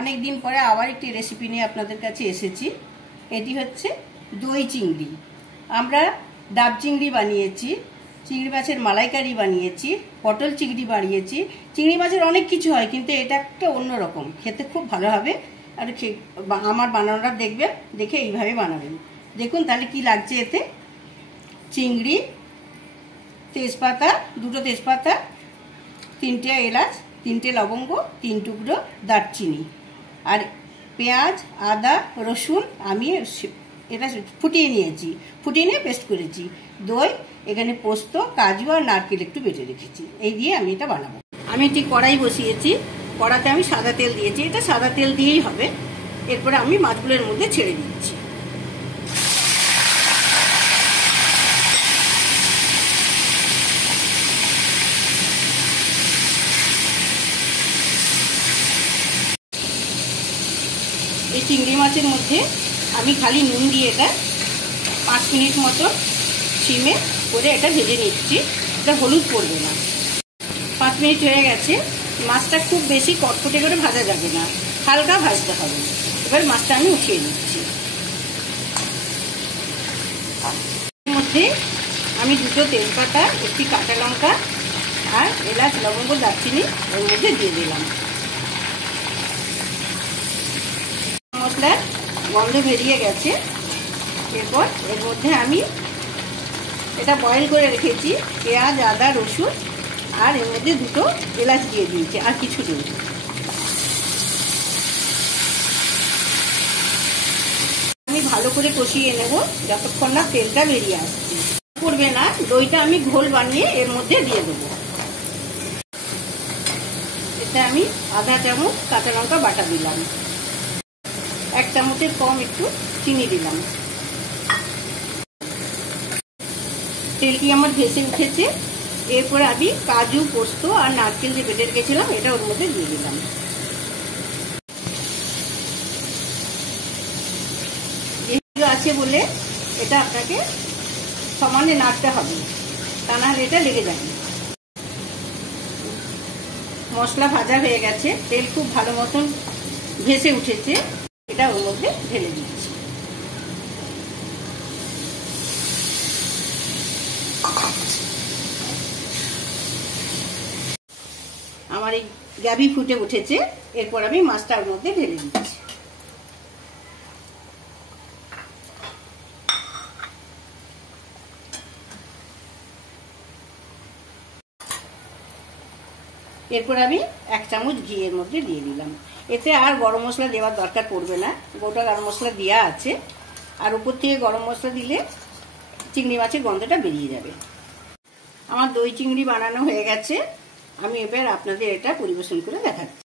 অনেক দিন পরে আবার একটি রেসিপি নিয়ে আপনাদের কাছে এসেছি। এটি হচ্ছে দই চিংড়ি। আমরা ডাব চিংড়ি বানিয়েছি, চিংড়ি মাছের মালাইকারি বানিয়েছি, পটল চিংড়ি বানিয়েছি। চিংড়ি মাছের অনেক কিছু হয়, কিন্তু এটা একটা অন্যরকম, খেতে খুব ভালো হবে। আর আমার বানানোটা দেখবেন, দেখে এইভাবে বানাবেন। দেখুন তাহলে কি লাগছে। এতে চিংড়ি, তেজপাতা, দুটো তেজপাতা, 3টে এলাচ, 3টে লবঙ্গ, 3 টুকরো দারচিনি, আর পেঁয়াজ, আদা, রসুন আমি এটা ফুটিয়ে নিয়েছি, ফুটিয়ে নিয়ে পেস্ট করেছি। দই, এখানে পোস্ত, কাজু আর নারকেল একটু বেটে রেখেছি। এই দিয়ে আমি এটা বানাবো। আমি একটি কড়াই বসিয়েছি, কড়াতে আমি সাদা তেল দিয়েছি। এটা সাদা তেল দিয়েই হবে। এরপরে আমি মাছগুলোর মধ্যে ছেড়ে দিচ্ছি। এই চিংড়ি মাছের মধ্যে আমি খালি নুন দিয়ে এটা 5 মিনিট মতো সিমে করে এটা ভেজে নিচ্ছি। এটা হলুদ পড়বে না। 5 মিনিট হয়ে গেছে। মাছটা খুব বেশি কটকটে করে ভাজা যাবে না, হালকা ভাজতে হবে। এবার মাছটা আমি উঠিয়ে নিচ্ছি। এর মধ্যে আমি 2টো তেজপাতা, একটি কাঁচা লঙ্কা আর এলাচ, লবঙ্গ, দারচিনি এর মধ্যে দিয়ে দিলাম। মশলার গন্ধ বেরিয়ে গেছে। এরপর এর মধ্যে আমি এটা বয়েল করে রেখেছি পেঁয়াজ, আদা, রসুন, আর এর মধ্যে 2টো এলাচ দিয়ে দিয়েছি, আর কিছু দিন। আমি ভালো করে কষিয়ে নেব যতক্ষণ না তেলটা বেরিয়ে আসছে। করবে না, দইটা আমি ঘোল বানিয়ে এর মধ্যে দিয়ে দেবো। এতে আমি আধা চামচ কাঁচা লঙ্কা বাটা দিলাম, 1 চামচের কম একটু চিনি দিলাম। তেলটি আমার ভেসে উঠেছে। এরপরে আমি কাজু, পোস্ত আর নারকেল যে বেটে রেখেছিলাম এটা ওর মধ্যে দিয়ে দিলাম। যেহেতু আছে বলে এটা আপনাকে সমানে নাড়তে হবে, তা না হলে এটা লেগে যাবে। মশলা ভাজা হয়ে গেছে, তেল খুব ভালো মতন ভেসে উঠেছে। এটা ওর মধ্যে ঢেলে দিচ্ছি। আমার এই গ্রেভি ফুটে উঠেছে। এরপর আমি মাছটা ওর মধ্যে ঢেলে দিচ্ছি। এরপর আমি 1 চামচ ঘি এর মধ্যে দিয়ে দিলাম। এতে আর গরম মশলা দেওয়ার দরকার পড়বে না, গোটা গরম মশলা দেওয়া আছে। আর উপর থেকে গরম মশলা দিলে চিংড়ি মাছের গন্ধটা বেরিয়ে যাবে। আমার দই চিংড়ি বানানো হয়ে গেছে। আমি এবার আপনাদের এটা পরিবেশন করে দেখাচ্ছি।